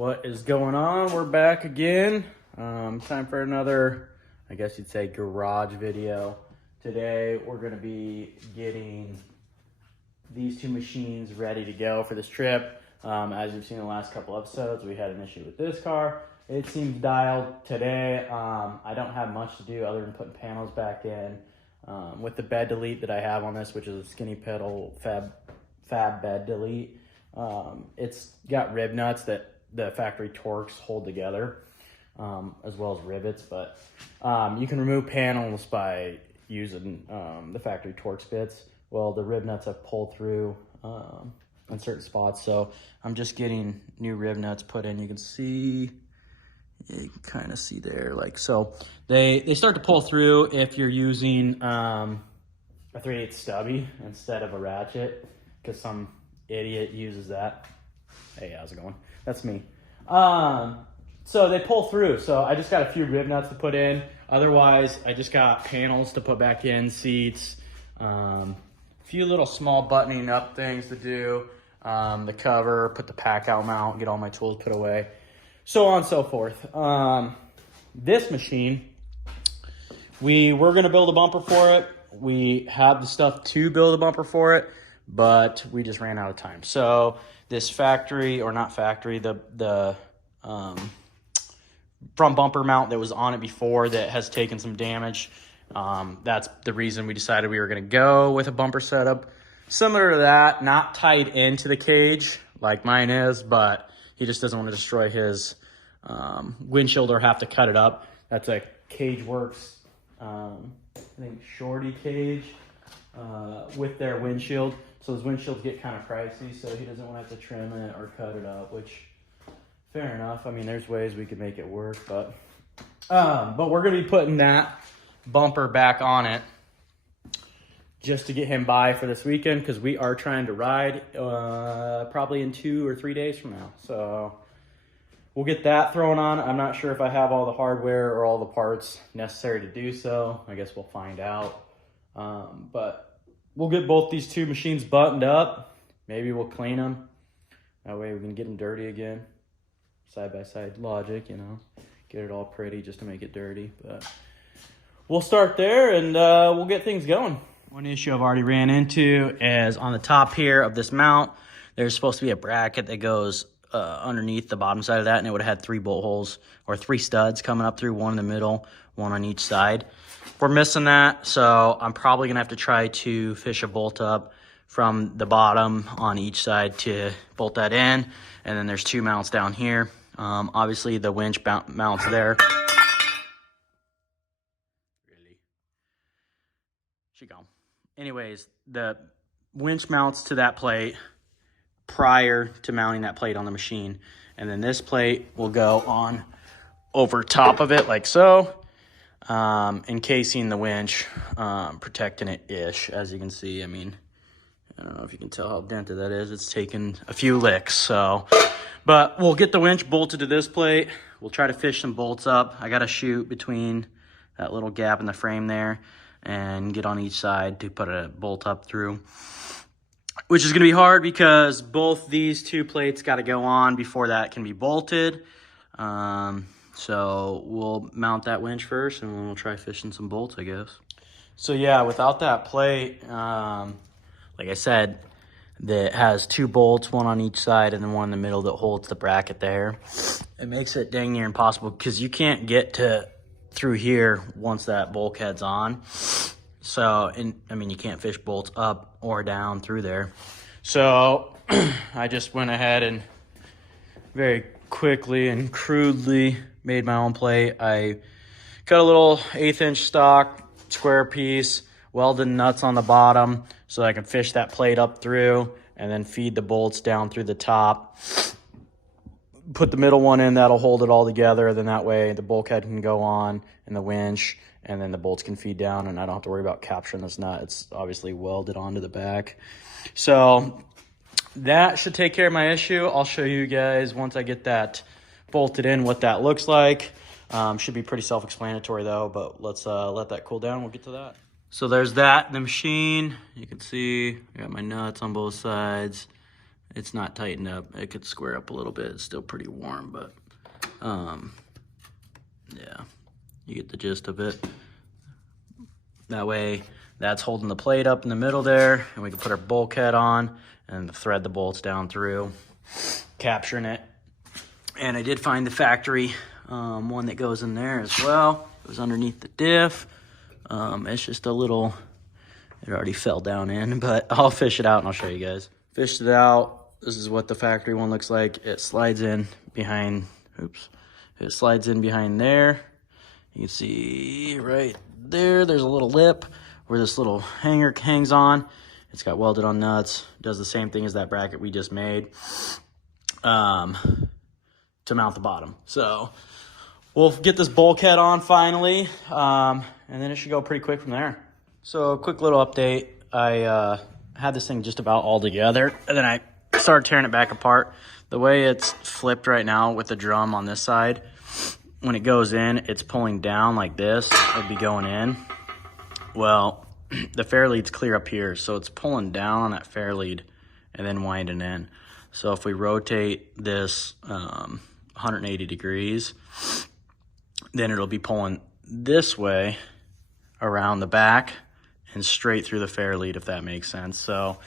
What is going on? We're back again. Time for another, I guess you'd say, garage video. Today we're going to be getting these two machines ready to go for this trip. As you've seen in the last couple episodes, we had an issue with this car. It seems dialed today. I don't have much to do other than putting panels back in. With the bed delete that I have on this, which is a skinny pedal fab bed delete, it's got rib nuts that the factory Torx hold together, as well as rivets, but you can remove panels by using the factory Torx bits. Well, the rib nuts have pulled through in certain spots, so I'm just getting new rib nuts put in. You can see, you can kind of see there, like so. They start to pull through if you're using a 3/8 stubby instead of a ratchet, because some idiot uses that. Hey, how's it going? That's me. So they pull through. So I just got a few rib nuts to put in. Otherwise, I just got panels to put back in, seats, a few little small buttoning up things to do, the cover, put the pack out mount, get all my tools put away, so on and so forth. This machine, we were going to build a bumper for it. We have the stuff to build a bumper for it, but we just ran out of time. So this factory, or not factory, the front bumper mount that was on it before that has taken some damage. That's the reason we decided we were going to go with a bumper setup similar to that, not tied into the cage like mine is, but he just doesn't want to destroy his windshield or have to cut it up. That's a CageWorks, I think Shorty cage with their windshield. So his windshields get kind of pricey, so he doesn't want to have to trim it or cut it up, which, fair enough. I mean, there's ways we could make it work, but we're going to be putting that bumper back on it just to get him by for this weekend, because we are trying to ride probably in 2 or 3 days from now. So we'll get that thrown on. I'm not sure if I have all the hardware or all the parts necessary to do so. I guess we'll find out. But we'll get both these two machines buttoned up. Maybe we'll clean them. That way we can get them dirty again. Side-by-side logic, you know. Get it all pretty just to make it dirty. But we'll start there and we'll get things going. One issue I've already ran into is on the top here of this mount, there's supposed to be a bracket that goes underneath the bottom side of that, and it would have had 3 bolt holes or 3 studs coming up through, one in the middle, one on each side. We're missing that, so I'm probably gonna have to try to fish a bolt up from the bottom on each side to bolt that in. And then there's 2 mounts down here. Obviously the winch mounts there. Really? She gone. Anyways, the winch mounts to that plate prior to mounting that plate on the machine. And then this plate will go on over top of it like so, encasing the winch, protecting it-ish. As you can see, I mean, I don't know if you can tell how dented that is. It's taken a few licks, so. But we'll get the winch bolted to this plate. We'll try to fish some bolts up. I got to shoot between that little gap in the frame there and get on each side to put a bolt up through, which is going to be hard because both these 2 plates got to go on before that can be bolted. So we'll mount that winch first and then we'll try fishing some bolts, I guess. So yeah, without that plate, like I said, that has 2 bolts, one on each side and then one in the middle that holds the bracket there. It makes it dang near impossible because you can't get to through here once that bulkhead's on. So, I mean, you can't fish bolts up or down through there. So I just went ahead and very quickly and crudely made my own plate. I cut a little 1/8 inch stock square piece, welded nuts on the bottom so I can fish that plate up through and then feed the bolts down through the top. Put the middle one in, that'll hold it all together. Then that way the bulkhead can go on and the winch, and then the bolts can feed down and I don't have to worry about capturing this nut. It's obviously welded onto the back. So that should take care of my issue. I'll show you guys once I get that bolted in what that looks like. Should be pretty self-explanatory though, but let's let that cool down. We'll get to that. So there's that, the machine. You can see I got my nuts on both sides. It's not tightened up. It could square up a little bit. It's still pretty warm, but yeah, you get the gist of it. That way, that's holding the plate up in the middle there, and we can put our bulkhead on and thread the bolts down through, capturing it. And I did find the factory one that goes in there as well. It was underneath the diff. It's just a little, it already fell down in, but I'll fish it out and I'll show you guys. Fished it out. This is what the factory one looks like. It slides in behind, it slides in behind there. You can see right there, there's a little lip where this little hanger hangs on. It's got welded on nuts. It does the same thing as that bracket we just made to mount the bottom. So we'll get this bulkhead on finally, and then it should go pretty quick from there. So a quick little update. I had this thing just about all together, and then I started tearing it back apart. The way it's flipped right now with the drum on this side, when it goes in, it's pulling down like this. It'd be going in. Well, the fair lead's clear up here, so it's pulling down on that fair lead and then winding in. So if we rotate this 180 degrees, then it'll be pulling this way around the back and straight through the fair lead, if that makes sense. So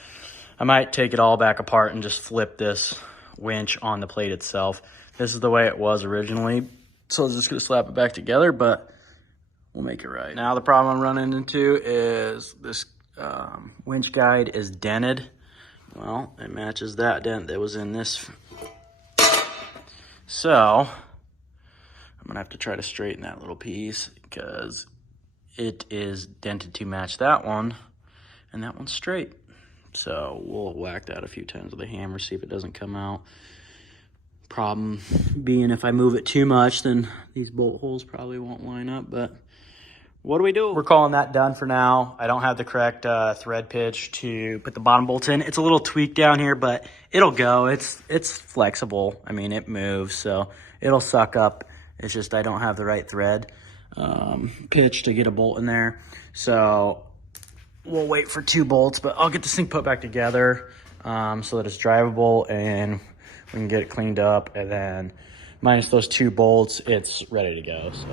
I might take it all back apart and just flip this winch on the plate itself. This is the way it was originally, so I'm just gonna slap it back together, but we'll make it right. Now the problem I'm running into is this winch guide is dented. Well, it matches that dent that was in this. So I'm gonna have to try to straighten that little piece because it is dented to match that one, and that one's straight. So we'll whack that a few times with a hammer, see if it doesn't come out. Problem being if I move it too much, then these bolt holes probably won't line up, but what do we do? We're calling that done for now. I don't have the correct thread pitch to put the bottom bolts in. It's a little tweaked down here, but it'll go. It's flexible. I mean, it moves, so it'll suck up. It's just I don't have the right thread pitch to get a bolt in there. So we'll wait for 2 bolts, but I'll get this thing put back together so that it's drivable and we can get it cleaned up, and then minus those 2 bolts, it's ready to go. So.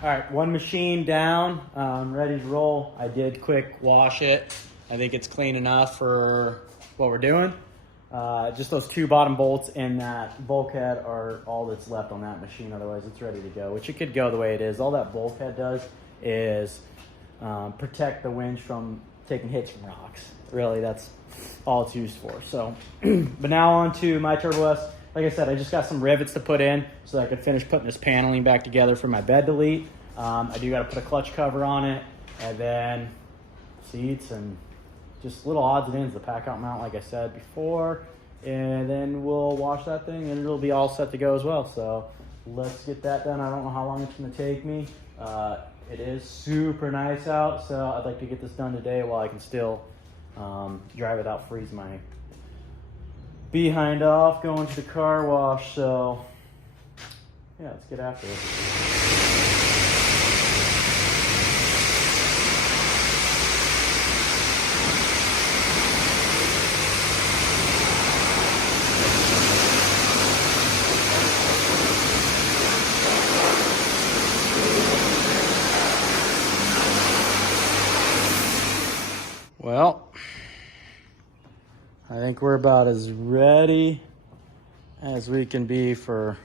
All right, one machine down, ready to roll. I did quick wash it. I think it's clean enough for what we're doing. Just those 2 bottom bolts and that bulkhead are all that's left on that machine. Otherwise, it's ready to go, which it could go the way it is. All that bulkhead does is protect the winch from taking hits from rocks. Really, that's all it's used for. So, but now on to my Turbo S. Like I said, I just got some rivets to put in so that I could finish putting this paneling back together for my bed delete. I do got to put a clutch cover on it, and then seats and just little odds and ends, the pack out mount like I said before, and then we'll wash that thing and it'll be all set to go as well. So let's get that done. I don't know how long it's going to take me. It is super nice out, so I'd like to get this done today while I can still drive without freezing my behind off going to the car wash. So yeah, let's get after it. Well, I think we're about as ready as we can be for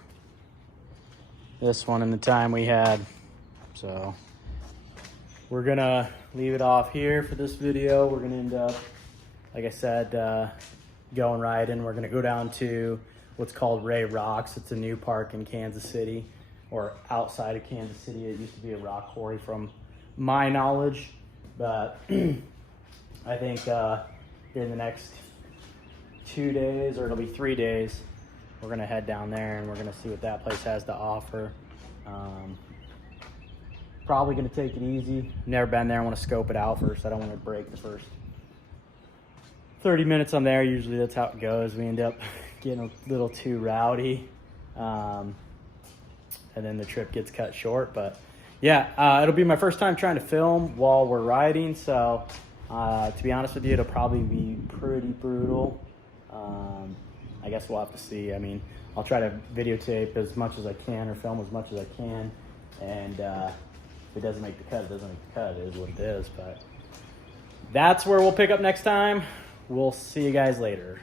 this one in the time we had. So we're gonna leave it off here for this video. We're gonna end up, like I said, going riding. We're gonna go down to what's called Ray Rocks. It's a new park in Kansas City, or outside of Kansas City. It used to be a rock quarry from my knowledge, but I think here in the next 2 days, or it'll be 3 days, we're gonna head down there and we're gonna see what that place has to offer. Probably gonna take it easy. Never been there. I want to scope it out first. I don't want to break the first 30 minutes I'm there. Usually that's how it goes. We end up getting a little too rowdy, and then the trip gets cut short. But yeah, it'll be my first time trying to film while we're riding, so to be honest with you, it'll probably be pretty brutal. I guess we'll have to see. I mean, I'll try to videotape as much as I can or film as much as I can, and if it doesn't make the cut, it doesn't make the cut. It is what it is. But that's where we'll pick up next time. We'll see you guys later.